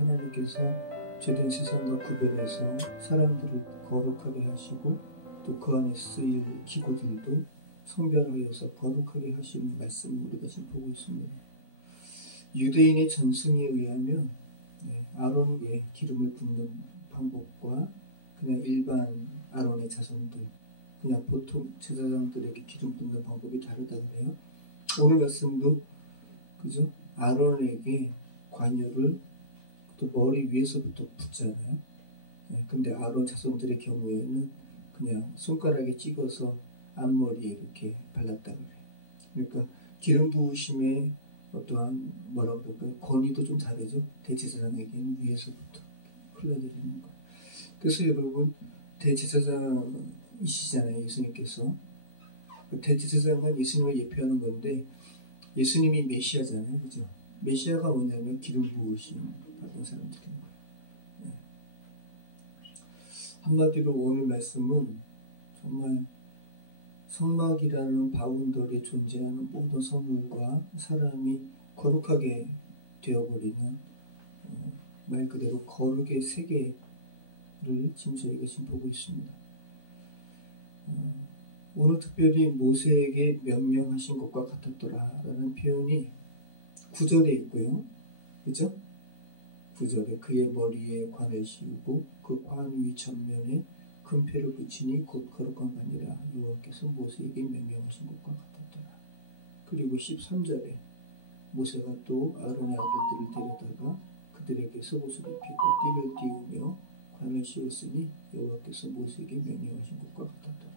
하나님께서 죄된 세상과 구별해서 사람들을 거룩하게 하시고 또 그 안에 쓰일 기구들도 성별하여서 거룩하게 하시는 말씀을 우리가 지금 보고 있습니다. 유대인의 전승에 의하면 아론에게 기름을 붓는 방법과 그냥 일반 아론의 자손들, 그냥 보통 제사장들에게 기름 붓는 방법이 다르다 그래요. 오늘 말씀도 그죠? 아론에게 관유를 또 머리 위에서부터 붓잖아요. 근데 아론 자손들의 경우에는 그냥 손가락에 찍어서 앞머리에 이렇게 발랐다 그래요. 그러니까 기름 부으심의 어떠한 뭐라고 그럴까요? 권위도 좀 다르죠. 대제사장에게는 위에서부터 흘러내리는 거. 그래서 여러분 대제사장이시잖아요. 예수님께서. 대제사장은 예수님을 예표하는 건데 예수님이 메시아잖아요. 그죠? 메시아가 뭐냐면 기름 부으심 받은 사람들인 거예요. 한마디로 오늘 말씀은 정말 성막이라는 바운더리에 존재하는 모든 성물과 사람이 거룩하게 되어버리는 말 그대로 거룩의 세계를 지금 저희가 지금 보고 있습니다. 오늘 특별히 모세에게 명령하신 것과 같았더라 라는 표현이 9절에 있고요. 그죠? 9절에 그의 머리에 관을 씌우고 그 관 위 전면에 금패를 붙이니 곧 거룩한 관이라 여호와께서 모세에게 명령하신 것과 같았더라. 그리고 13절에 모세가 또 아론의 아들들을 데려다가 그들에게 속옷을 입히고 띠를 띄우며 관을 씌웠으니 여호와께서 모세에게 명령하신 것과 같았더라.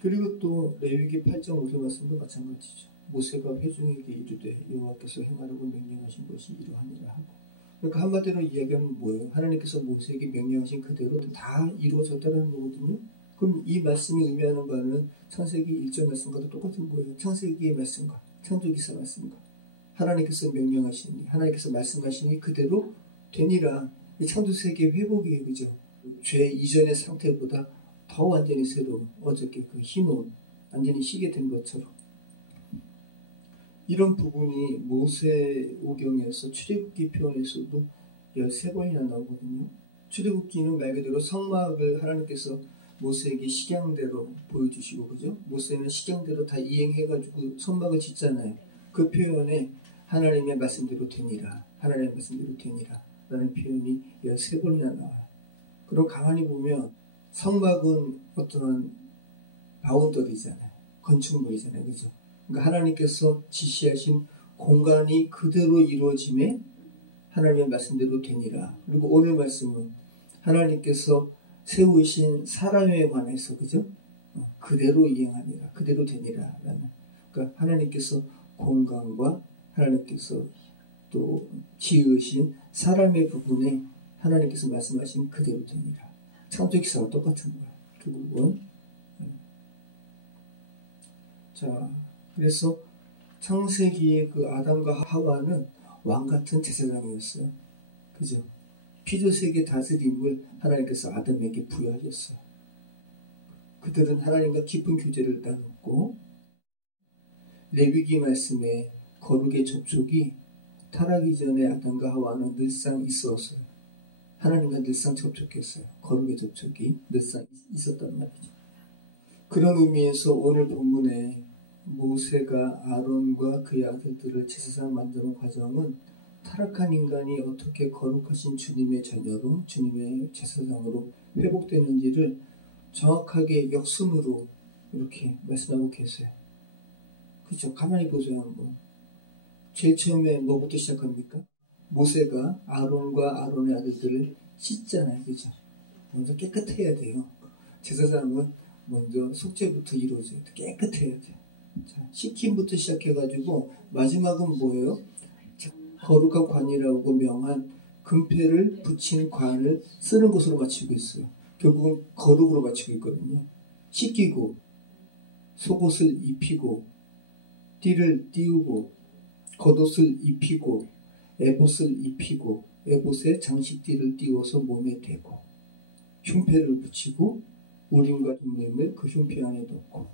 그리고 또 레위기 8장 5절 말씀도 마찬가지죠. 모세가 회중에게 이르되 여호와께서 행하라고 명령하신 것이 이러하니라 하고. 그러니까 한마디로 이야기하면 뭐예요? 하나님께서 모세에게 명령하신 그대로 다 이루어졌다는 거거든요. 그럼 이 말씀이 의미하는 바는 창세기 1절 말씀과도 똑같은 거예요. 창세기의 말씀과 창조기사 말씀과 하나님께서 명령하시니 하나님께서 말씀하시니 그대로 되니라. 이 창조세계 회복이에요. 그죠? 죄 이전의 상태보다 더 완전히 새로운 어저께 그 힘은 완전히 쉬게 된 것처럼 이런 부분이 모세오경에서 출애굽기 표현에서도 13번이나 나오거든요. 출애굽기는 말 그대로 성막을 하나님께서 모세에게 식양대로 보여주시고 그죠? 모세는 식양대로 다 이행해가지고 성막을 짓잖아요. 그 표현에 하나님의 말씀대로 되니라 하나님의 말씀대로 되니라 라는 표현이 13번이나 나와요. 그럼 가만히 보면 성막은 어떤 바운더리잖아요. 건축물이잖아요. 그죠? 그러니까 하나님께서 지시하신 공간이 그대로 이루어짐에 하나님의 말씀대로 되니라. 그리고 오늘 말씀은 하나님께서 세우신 사람에 관해서 그죠? 그대로 이행하니라. 그대로 되니라. 그러니까 하나님께서 공간과 하나님께서 또 지으신 사람의 부분에 하나님께서 말씀하신 그대로 되니라. 창조기사와 똑같은 거예요. 결국은. 자, 그래서 창세기의 그 아담과 하와는 왕같은 제사장이었어요. 그죠? 피조세계 다스림을 하나님께서 아담에게 부여하셨어요. 그들은 하나님과 깊은 교제를 나눴고 레위기 말씀에 거룩의 접촉이 타락 이전에 아담과 하와는 늘상 있었어요. 하나님과 늘상 접촉했어요. 거룩의 접촉이 늘상 있었단 말이죠. 그런 의미에서 오늘 본문에 모세가 아론과 그의 아들들을 제사장 만드는 과정은 타락한 인간이 어떻게 거룩하신 주님의 자녀로 주님의 제사장으로 회복되는지를 정확하게 역순으로 이렇게 말씀하고 계세요. 그렇죠? 가만히 보세요 한번. 제일 처음에 뭐부터 시작합니까? 모세가 아론과 아론의 아들들을 씻잖아요. 그렇죠? 먼저 깨끗해야 돼요. 제사장은 먼저 속죄부터 이루어져야 돼. 깨끗해야 돼요. 자, 씻김부터 시작해가지고 마지막은 뭐예요? 거룩한 관이라고 명한 금패를 붙인 관을 쓰는 것으로 마치고 있어요. 결국은 거룩으로 마치고 있거든요. 씻기고 속옷을 입히고 띠를 띄우고 겉옷을 입히고 에봇을 입히고 에봇에 장식띠를 띄워서 몸에 대고 흉패를 붙이고 우림과 둠림을 그 흉패 안에 넣고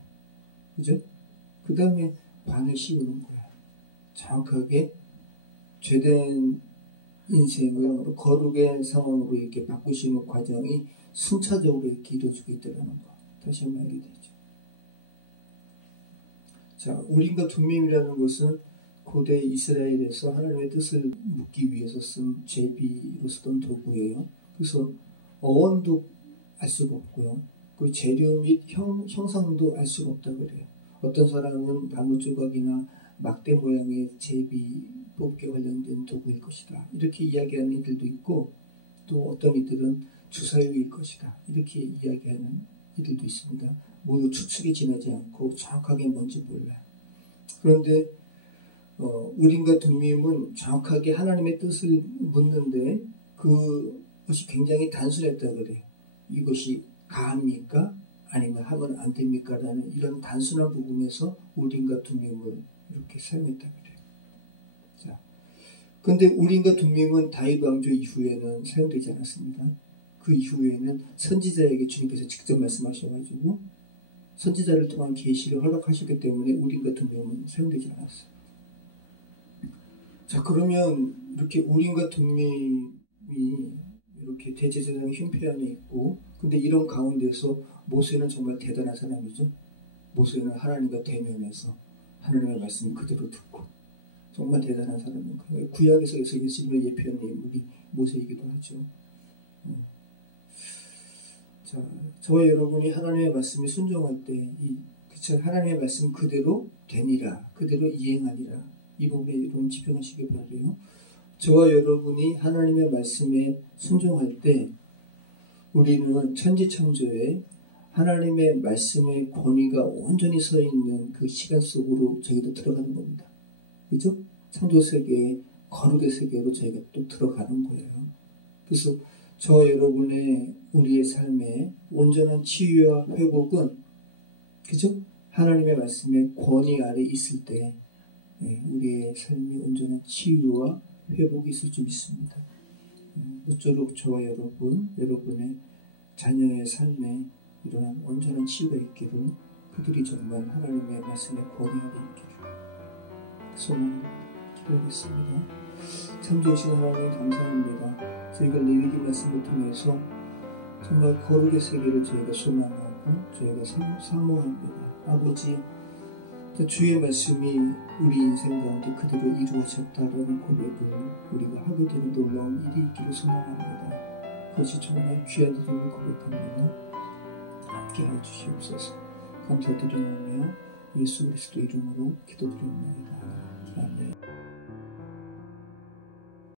그죠? 그 다음에 관을 씌우는 거야. 정확하게 죄된 인생을 거룩의 상황으로 이렇게 바꾸시는 과정이 순차적으로 이렇게 이루어지고 있다는 거 다시 한번 알게 되죠. 자, 우림과 둠밈이라는 것은 고대 이스라엘에서 하나님의 뜻을 묻기 위해서 쓴 제비로 쓰던 도구예요. 그래서 어원도 알 수가 없고요. 그 재료 및 형상도 알 수가 없다고 그래요. 어떤 사람은 나무 조각이나 막대 모양의 제비 뽑기에 관련된 도구일 것이다. 이렇게 이야기하는 이들도 있고, 또 어떤 이들은 주사위일 것이다. 이렇게 이야기하는 이들도 있습니다. 모두 추측에 지나지 않고 정확하게 뭔지 몰라요. 그런데 우림과 둠밈은 정확하게 하나님의 뜻을 묻는데 그것이 굉장히 단순했다고 그래요. 이것이 가합니까? 아니면 하면 안 됩니까? 라는 이런 단순한 부분에서 우림과 둠밈을 이렇게 사용했다고 그래요. 자, 근데 우림과 둠밈은 다윗 왕조 이후에는 사용되지 않았습니다. 그 이후에는 선지자에게 주님께서 직접 말씀하셔가지고 선지자를 통한 계시를 허락하셨기 때문에 우림과 둠밈은 사용되지 않았어요. 자, 그러면 이렇게 우림과 둠밈이 이렇게 대제사장 흉패 안에 있고, 근데 이런 가운데서 모세는 정말 대단한 사람이죠. 모세는 하나님과 대면해서 하나님의 말씀을 그대로 듣고 정말 대단한 사람입니다. 구약에서 예수님을 예표하는 인물이 모세이기도 하죠. 자, 저와 여러분이 하나님의 말씀에 순종할 때 하나님의 말씀 그대로 되니라, 그대로 이행하니라, 이 부분에 여러분 집중하시기 바라요. 저와 여러분이 하나님의 말씀에 순종할 때 우리는 천지창조에 하나님의 말씀의 권위가 온전히 서 있는 그 시간 속으로 저희도 들어가는 겁니다. 그죠? 창조 세계의 거룩의 세계로 저희가 또 들어가는 거예요. 그래서 저와 여러분의 우리의 삶의 온전한 치유와 회복은 그죠? 하나님의 말씀의 권위 아래 있을 때 우리의 삶의 온전한 치유와 회복이 있을 줄 믿습니다. 모쪼록 저와 여러분의 자녀의 삶에 이러한 온전한 치유가 있기를, 그들이 정말 하나님의 말씀의 권위 아래 있기를 소망 기도하겠습니다. 참 좋으신 하나님 감사합니다. 저희가 레위기 말씀을 통해서 정말 거룩의 세계를 저희가 소망하고 저희가 사모합니다. 아버지, 주의 말씀이 우리 인생 가운데 그대로 이루어졌다라는 고백을 우리가 하게 되는 놀라운 일이 있기를 소망합니다. 그것이 정말 귀한 이름을 고백합니다. 함께하여 주시옵소서. 감사드리며 예수 그리스도 이름으로 기도드립니다.